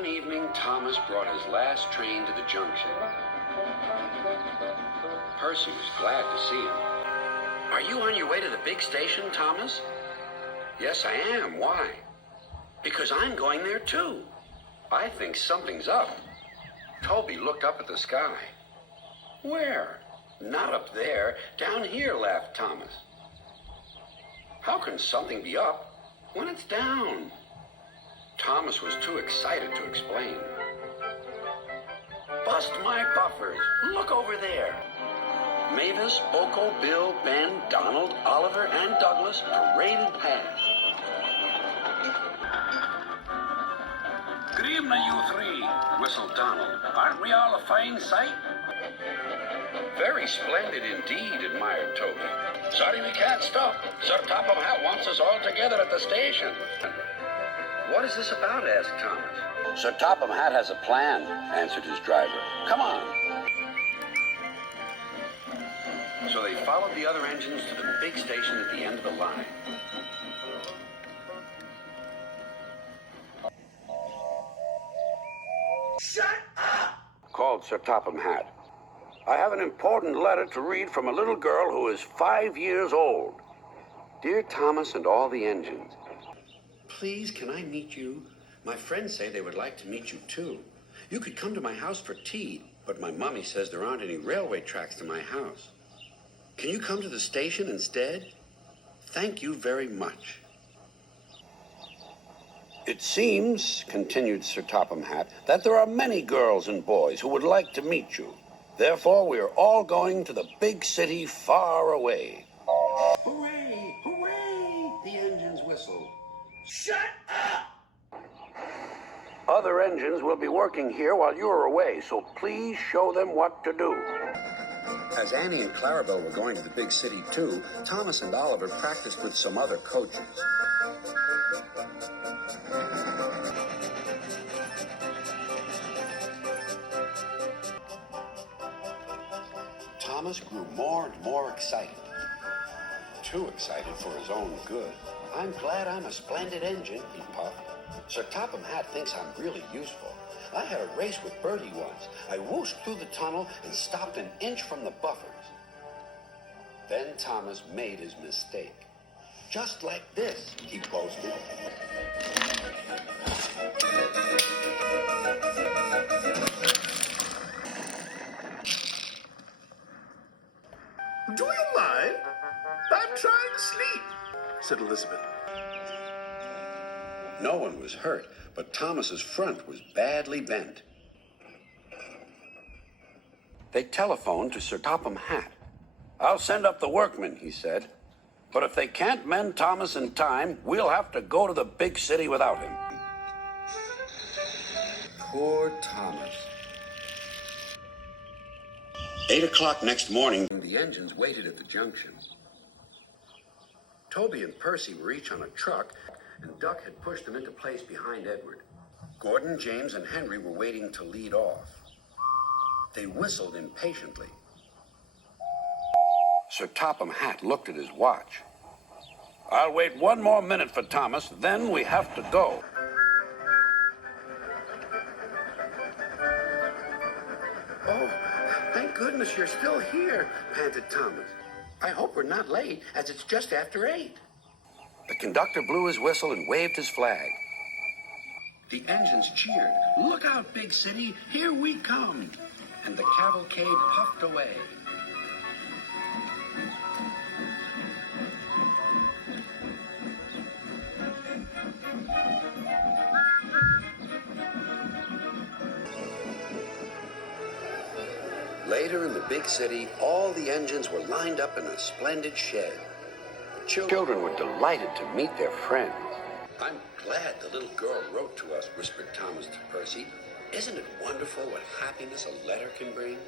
One evening, Thomas brought his last train to the junction. Percy was glad to see him. "Are you on your way to the big station, Thomas?" "Yes, I am. Why?" "Because I'm going there, too. I think something's up." Toby looked up at the sky. "Where?" "Not up there. Down here," laughed Thomas. "How can something be up when it's down?" Thomas was too excited to explain. "Bust my buffers. Look over there." Mavis, Boko, Bill, Ben, Donald, Oliver, and Douglas paraded past. "Good evening, you three," whistled Donald. "Aren't we all a fine sight?" "Very splendid indeed," admired Toby. "Sorry we can't stop. Sir Topham Hatt wants us all together at the station." "What is this about?" asked Thomas. "Sir Topham Hatt has a plan," answered his driver. "Come on." So they followed the other engines to the big station at the end of the line. "Shut up!" called Sir Topham Hatt. "I have an important letter to read from a little girl who is 5 years old. Dear Thomas and all the engines, please, can I meet you? My friends say they would like to meet you, too. You could come to my house for tea, but my mommy says there aren't any railway tracks to my house. Can you come to the station instead? Thank you very much." "It seems," continued Sir Topham Hatt, "that there are many girls and boys who would like to meet you. Therefore, we are all going to the big city far away." "Hooray! Hooray!" the engines whistled. "Shut up!" "Other engines will be working here while you are away, so please show them what to do." As Annie and Clarabelle were going to the big city too, Thomas and Oliver practiced with some other coaches. Thomas grew more and more excited. Too excited for his own good. "I'm glad I'm a splendid engine," he puffed. "Sir Topham Hatt thinks I'm really useful. I had a race with Bertie once. I whooshed through the tunnel and stopped an inch from the buffers." Then Thomas made his mistake. "Just like this," he boasted. "Do you mind? I'm trying to sleep," said Elizabeth. No one was hurt, but Thomas's front was badly bent. They telephoned to Sir Topham Hatt. "I'll send up the workmen," he said. "But if they can't mend Thomas in time, we'll have to go to the big city without him." Poor Thomas. 8 o'clock next morning, the engines waited at the junction. Toby and Percy were each on a truck, and Duck had pushed them into place behind Edward. Gordon, James, and Henry were waiting to lead off. They whistled impatiently. Sir Topham Hatt looked at his watch. "I'll wait 1 more minute for Thomas, then we have to go." "Oh, thank goodness you're still here," panted Thomas. "I hope we're not late, as it's just after 8. The conductor blew his whistle and waved his flag. The engines cheered. "Look out, big city, here we come!" And the cavalcade puffed away. Later in the big city, all the engines were lined up in a splendid shed. The children were delighted to meet their friends. "I'm glad the little girl wrote to us," whispered Thomas to Percy. "Isn't it wonderful what happiness a letter can bring?"